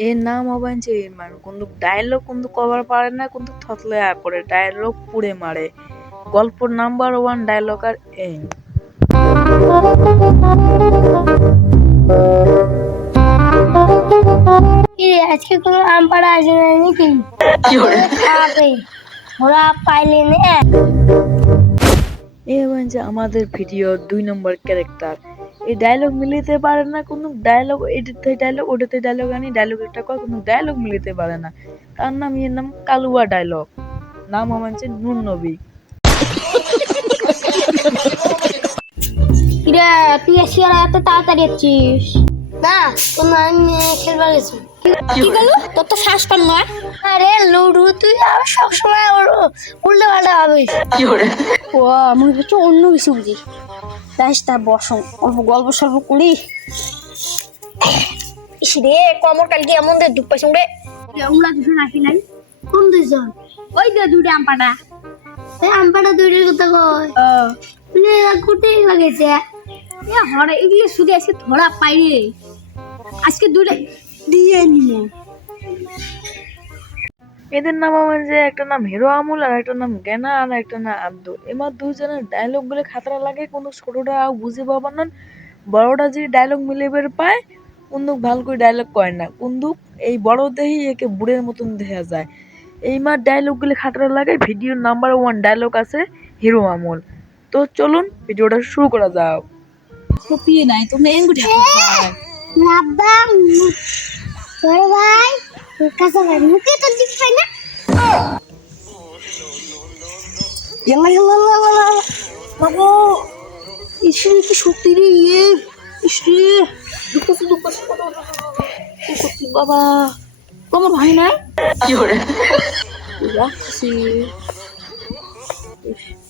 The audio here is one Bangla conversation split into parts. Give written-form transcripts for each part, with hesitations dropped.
এর নাম অবাঞ্ছে এর মানে কিন্তু ডায়লগ কিন্তু কভার পারে না কিন্তু থতলে পড়ে ডায়লগ পুড়ে মারে গল্পর নাম্বার ওয়ান ডায়লগ আর এই আজকে কোনো আম পাড়া আসে নাই নাকি খাবে ওরা পাইলে না এ মানে আমাদের ভিডিও 2 নম্বর ক্যারেক্টার এই ডায়লগ মিলিতে পারে না কোনো ডায়লগ এটাতে ডায়লগ ওটাতে ডায়লগ আনি ডায়লগ একটা কয় কোনো ডায়লগ মিলিতে পারে না তার নাম এর নাম কালুয়া ডায়লগ নাম হচ্ছে নুন নবী কিরে তুই এসে আর এত তাড়াতাড়ি আসছিস না তোর নানি খেলবার গেছে কি গেল তোর তো শ্বাস পান না আরে লুডু তুই আর সবসময় উল্টো পাল্টা ভাবিস ও মনে হচ্ছে অন্য কিছু বুঝি তাই তার বসং অল্প গল্প সল্প করি ইস রে কমর কালকে এমন দে দুঃখ পাইছ রে আমরা দুজন রাখি নাই কোন দুইজন ওই যে দুটো আমপাটা এই আমপাটা দুইটার কথা কয় তুই কুটে লাগেছে হরে এগুলো শুধু আজকে ধরা পাইরে আজকে দুটো দিয়ে নিয়ে এদের নাম যে একটা নাম হিরো আমুল আর একটা নাম জ্ঞানা আর একটা নাম আব্দুল এবার দুজনের ডায়লগ গুলো খাতরা লাগে কোনো ছোটটা বুঝে পাবার না বড়টা যে ডায়লগ মিলে বের পায় কুন্দুক ভালো করে ডায়লগ কয় না কুন্দুক এই বড় দেহি একে বুড়ের মতন দেখা যায় এই মার ডায়লগ গুলো খাতরা লাগে ভিডিওর নাম্বার ওয়ান ডায়লগ আছে হিরো আমুল তো চলুন ভিডিওটা শুরু করা যাক কপিয়ে নাই তোমরা এঙ্গুটি আব্বা বড় ভাই কাছে ভাই মুখে তো দিক পাই না বাবু ইসে কি শক্তি রে ইয়ে ইসে দুঃখ শক্তি বাবা তোমার ভাই না কি করে রাখছি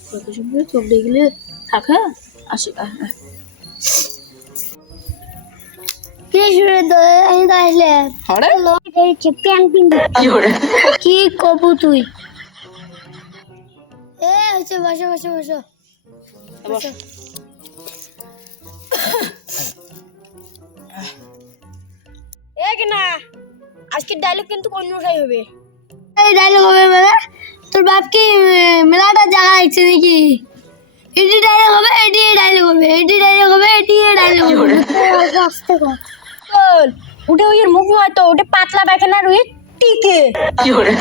কত সময় চোখ দেখলে থাকা আসি কি শুরু আমি তাইলে হরে এই চ্যাম্পিয়ন পিন কি করে কি কবু তুই এ হচ্ছে বসো না আজকে ডায়লগ কিন্তু অন্যটাই হবে এই ডায়লগ হবে মানে তোর বাপ কি মেলাটা জায়গা আছে নাকি এডি ডায়লগ হবে এডি ডায়লগ হবে এডি ডায়লগ হবে এডি ডায়লগ হবে আস্তে কর চল ওটা ওই মুখ নয় তো ওটা পাতলা পায়খানা রুই টিকে কি করে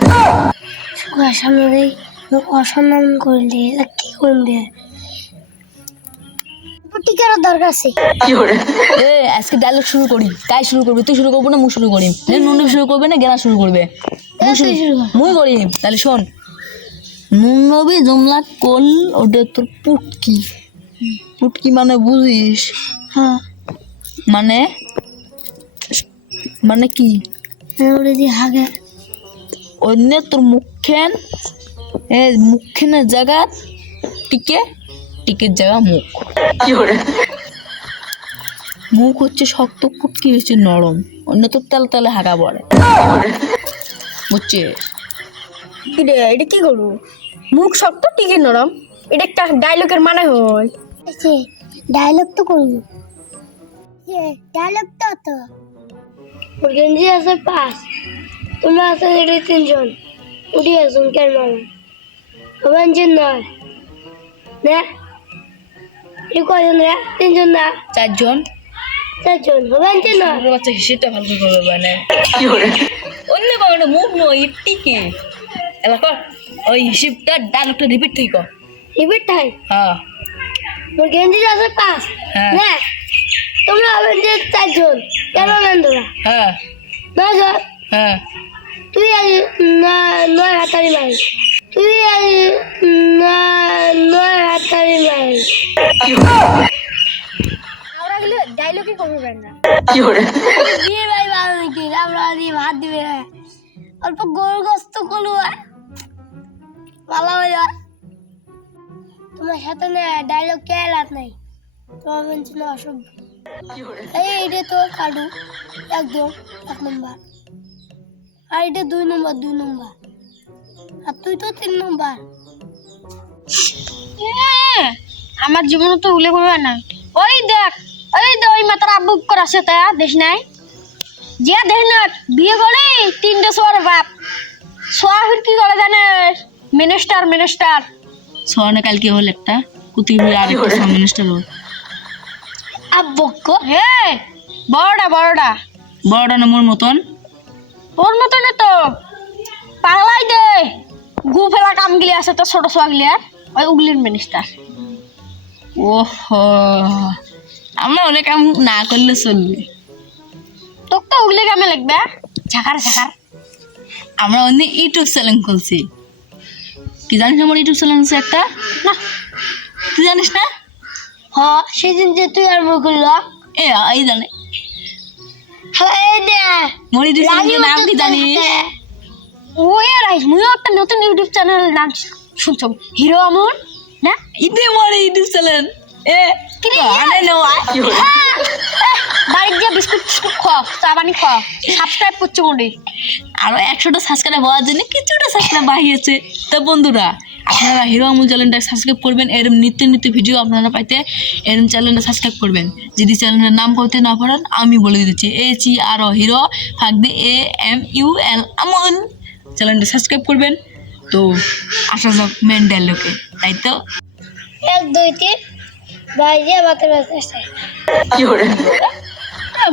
সামনে দেই অসম্মান করলে কি করবে টিকার দরকার আছে কি করে এ আজকে ডায়লগ শুরু করি কাই শুরু করবি তুই শুরু করবো না মুই শুরু করি নুন শুরু করবে না গেনা শুরু করবে মুই করি তাহলে শোন নুন নবী জমলা কল ওটা তোর পুটকি মানে বুঝিস হ্যাঁ মানে মানে কি ওরে দি হাগে অন্য তোর মুখেনের জায়গা টিকের জায়গা মুখ কি করে মুখ হচ্ছে শক্ত পুটকি হচ্ছে নরম অন্য তোর তালে হাগা পড়ে বুঝছে এটা কি করবো মুখ শক্ত টিকে নরম এটা একটা ডায়লগের মানে হয় আছে ডায়লগ তো করব ডায়লগ তো ওর গেঞ্জি আছে পাঁচ তোমরা আছে এটি তিনজন উঠি আসুন কেন মারা হবেন যে নয় না এই কজন রে তিনজন না চারজন হবেন যে নয় বাচ্চা হিসেবটা ভালো করে করবে মানে কি করে অন্য কোনো মুখ নয় টিকে এলাকা ওই হিসেবটা ডায়লগটা রিপিট থেকে কর রিপিট টাইম হ্যাঁ ওর গেঞ্জি আছে পাঁচ হ্যাঁ। না তোমরা হবেন যে চারজন কেন হবেন তোরা হ্যাঁ নয়জন হ্যাঁ তুই আজ নয় হাতারি মাইল তুই আজ নয় হাতারি মাইল আমরা গেলে ডায়লগই করবেন না কি করে বিয়ে ভাই ভালো নাকি আমরা দিয়ে ভাত দিবে অল্প গরু গোস্ত করবো ভালো হয়ে যায় তোমার সাথে না ডায়লগ কে লাভ নাই তোমার বলছি না অসভ্য এই এটা তো কাটু একদম 1 নম্বর আর এটা 2 নম্বর আর তুই তো 3 নম্বর আমার জীবনে তো উল্লেখ করবে না ওই দেখ ওই মাতার আব্বু করাছে তা দেখ নাই যে দেখেন না বিয়ে করে 3টে সোয়ার বাপ সোয়াহির কি করে জানেন মিনিস্টার সোয়ানে কালকে হল একটা কুতিবি আর একটা মিনিস্টার হল আব্বকো হে বড়টা না মোর মতন তোর মতন তো পাগলাই দে গু ফেলা কাম গিলি আছে তো ছোট সোয়া গিলি আর ওই উগলির মিনিস্টার ওহো আমরা অনেক কাম না করলে চলবে তোর তো উগলি কামে লাগবে ঝাকার আমরা অন্য ইউটিউব চ্যানেল খুলছি কি জানিস আমার ইউটিউব চ্যানেল আছে একটা না তুই জানিস না হ সেদিন যে তুই আর মুখ করল এই জানে হ্যাঁ দে মোর ইউটিউব চ্যানেলের নাম কি জানিস ওই রাইস মুইও একটা নতুন ইউটিউব চ্যানেলের নাম শুনছো হিরো আমন না ইদে মোর ইউটিউব চ্যানেল কি রে আনে নয় বাড়ির যে বিস্কুট খাও চা পানি খাও সাবস্ক্রাইব করছো মোডে আর 100টা সাবস্ক্রাইব হওয়ার জন্য কিছুটা সাবস্ক্রাইব বাড়িয়েছে তো বন্ধুরা আপনারা হিরো আমুল চ্যানেলটা সাবস্ক্রাইব করবেন এরকম নিত্য ভিডিও আপনারা পাইতে এরকম চ্যানেলটা সাবস্ক্রাইব করবেন যদি চ্যানেলের নাম করতে না পারেন আমি বলে দিচ্ছি HERO হিরো ফাঁকবে AMUL আমুল চ্যানেলটা সাবস্ক্রাইব করবেন তো আসা যাক মেন ডায়লগে তাই তো 1 2 3 বাইরে বাতে বাতে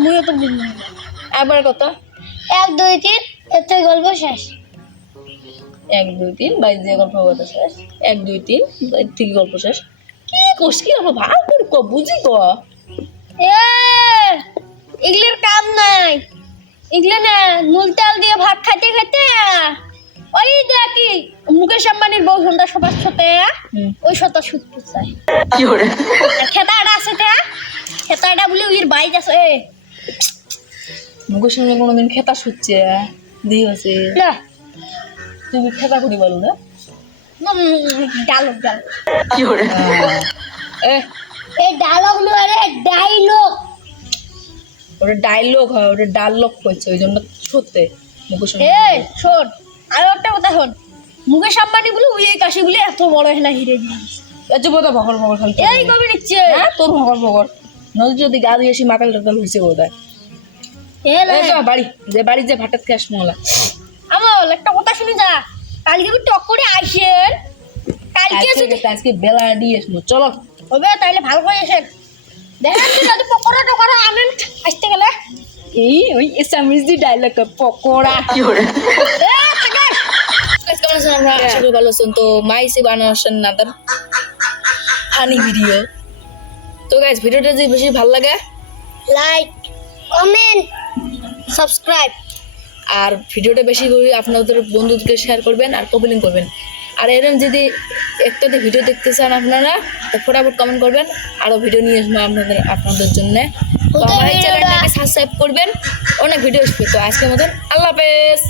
মুইও তো বুঝলাম একবার কত 1 2 3 এতে গল্প শেষ 1 2 3 বাইশ দিয়ে গল্প কথা শেষ 1 2 3 বাইশ থেকে গল্প শেষ কি কোষ কি আমরা ভালো করে ক বুঝি ক এগুলোর কাম নাই এগুলো না নুন তেল দিয়ে ভাত খাইতে ওই দেখি মুকেশ আম্বানির বউ সন্ধ্যা সবার সাথে ওই সতা শুটতে চাই খেতাটা আছে খেতাটা বলে ওই বাইক আছে মুখের সঙ্গে কোনোদিন খেতা শুচ্ছে দিয়ে আছে না তুমি খেতা করি বলো না ডাল এ এই ডায়লগ নয় ডায়লগ ওটা ডায়লগ হয় ওটা ডায়লগ করছে ওই জন্য সত্যি মুখের সঙ্গে শোন আর একটা কথা শোন মুকেশ আম্বানি বলে ওই কাশি বলে এত বড় হেনা হিরে দিস আচ্ছা বোধা ভগর খালি এই কবে নিচ্ছে হ্যাঁ তোর ভগর নদী যদি গা দিয়ে আসি মাতাল টাতাল হয়েছে বোধহয় বাড়ি যে ভাটাত খেয়ে আস মোলা আমার একটা কথা শুনি যা কালকে আমি টক করে আইসেন কালকে যদি আজকে বেলা দিয়ে আসবো চলো হবে তাইলে ভালো করে এসেন দেখেন যদি পকোড়া টকোড়া আনেন আসতে গেলে এই ওই এসামিজি ডায়লগ পকোড়া ভালো আছেন তো মাইসি বানানোর নাদার ফানি ভিডিও তো গাইস ভিডিওটা যদি বেশি ভালো লাগে লাইক কমেন্ট সাবস্ক্রাইব আর ভিডিওটা বেশি করে আপনাদের বন্ধুদেরকে শেয়ার করবেন আর কমেন্ট করবেন আর এরকম যদি একটা ভিডিও দেখতে চান আপনারা তো ফটাফট কমেন্ট করবেন আরও ভিডিও নিয়ে আসবো আপনাদের জন্য তো আমার চ্যানেলটাকে সাবস্ক্রাইব করবেন অনেক ভিডিও আসবে তো আজকের মতন আল্লাহ হাফেজ।